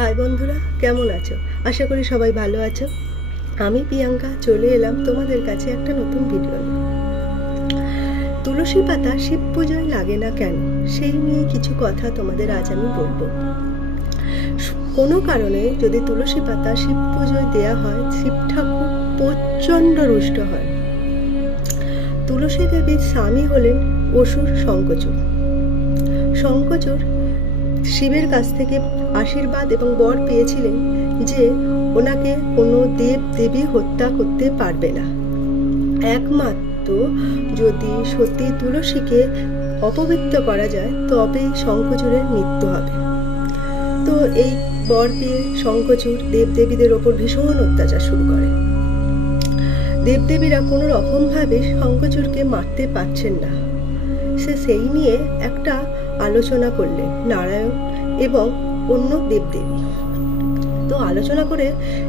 High বন্ধুরা, কেমন আছো? আশা করি সবাই ভালো আছো। আমি প্রিয়াঙ্কা চলে এলাম তোমাদের কাছে একটা নতুন ভিডিও নিয়ে। তুলসী পাতা শিব পুজোয় লাগে না কেন, সেই নিয়ে কিছু কথা তোমাদের আজ আমি বলবো। কোনো কারণে যদি তুলসী পাতা শিব পুজোয় দেয়া হয়, শিব ঠাকুর প্রচণ্ড রুষ্ট হয়। তুলসী দেবীর স্বামী হলেন অসুর শঙ্খচূড়। শঙ্খচূড় শিবের কাছ থেকে আশীর্বাদ এবং বর পেয়েছিলেন যে ওনাকে কোনো দেব দেবী হত্যা করতে পারবে না, একমাত্র যদি সতী তুলসীকে অপবিত্র করা যায় তবেই শঙ্খচূড়ের মৃত্যু হবে। তো এই বর পেয়ে শঙ্খচূড় দেবদেবীদের ওপর ভীষণ অত্যাচার শুরু করে। দেবদেবীরা কোনো রকমভাবে শঙ্খচূড়কে মারতে পারছেন না। সেই নিয়ে একটা আলোচনা করলেন নারায়ণ এবং অন্য দেবদেবী। তো আলোচনা করে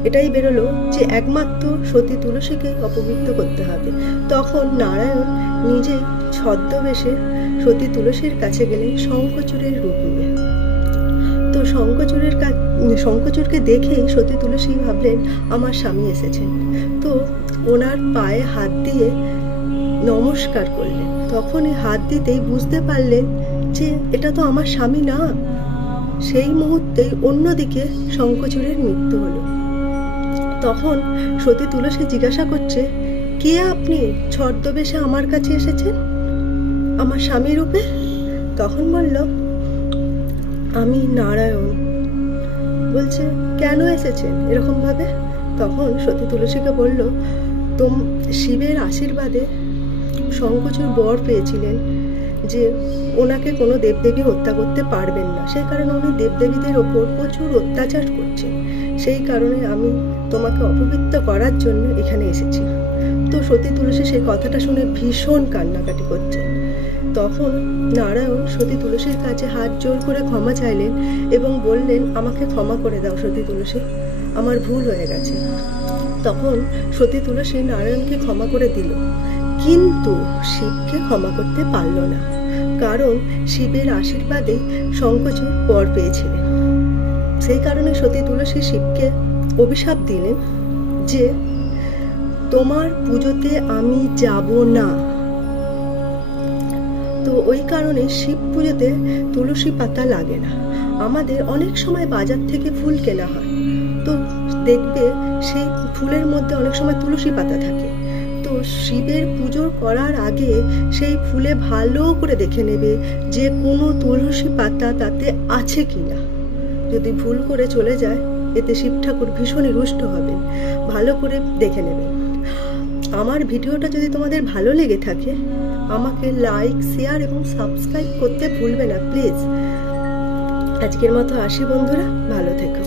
এটাই বেরোলো যে একমাত্র সতী তুলসীকে অপবিত্র করতে হবে। তখন নারায়ণ নিজেই ছদ্মবেশে সতী তুলসীর কাছে গেলেন শঙ্খচূড়ের রূপ নিয়ে। তো শঙ্খচূড়কে দেখেই সতী তুলসী ভাবলেন আমার স্বামী এসেছেন। তো ওনার পায়ে হাত দিয়ে নমস্কার করলেন। তখনই হাত দিতেই বুঝতে পারলেন যে এটা তো আমার স্বামী না। সেই মুহূর্তেই অন্যদিকে শঙ্খচূড়ের মৃত্যু হলো। তখন সতী তুলসী জিজ্ঞাসা করছে, কে আপনি ছদ্মবেশে আমার কাছে এসেছেন আমার স্বামী রূপে? তখন বলল, আমি নারায়ণ। বলছে, কেন এসেছেন এরকম ভাবে? তখন সতী তুলসীকে বলল, শিবের আশীর্বাদে শঙ্খচূড় বর পেয়েছিলেন যে ওনাকে কোনো দেবদেবী হত্যা করতে পারবেন না, সেই কারণে উনি দেবদেবীদের ওপর প্রচুর অত্যাচার করছেন। সেই কারণে আমি তোমাকে অপবিত্র করার জন্য এখানে এসেছি। তো সতী তুলসী সেই কথাটা শুনে ভীষণ কান্নাকাটি করছেন। তখন নারায়ণ সতী তুলসীর কাছে হাত জোর করে ক্ষমা চাইলেন এবং বললেন, আমাকে ক্ষমা করে দাও সতী তুলসী, আমার ভুল হয়ে গেছে। তখন সতী তুলসী নারায়ণকে ক্ষমা করে দিল, কিন্তু শিবকে ক্ষমা করতে পারল না, কারণ শিবের আশীর্বাদে শঙ্খচূড় বর পেয়েছিলেন। সেই কারণে সতী তুলসী শিবকে অভিশাপ দিলেন যে তোমার পুজোতে আমি যাব না। তো ওই কারণে শিব পুজোতে তুলসী পাতা লাগে না। আমাদের অনেক সময় বাজার থেকে ফুল কেনা হয়, তো দেখবে সেই ফুলের মধ্যে অনেক সময় তুলসী পাতা থাকে। তো শিবের পুজো করার আগে সেই ফুলে ভালো করে দেখে নেবে যে কোনো তুলসী পাতা তাতে আছে কিনা। যদি ভুল করে চলে যায়, এতে শিব ঠাকুর ভীষণই রুষ্ট হবেন। ভালো করে দেখে নেবে। আমার ভিডিওটা যদি তোমাদের ভালো লেগে থাকে, আমাকে লাইক, শেয়ার এবং সাবস্ক্রাইব করতে ভুলবে না প্লিজ। আজকের মতো আসি বন্ধুরা, ভালো থেকো।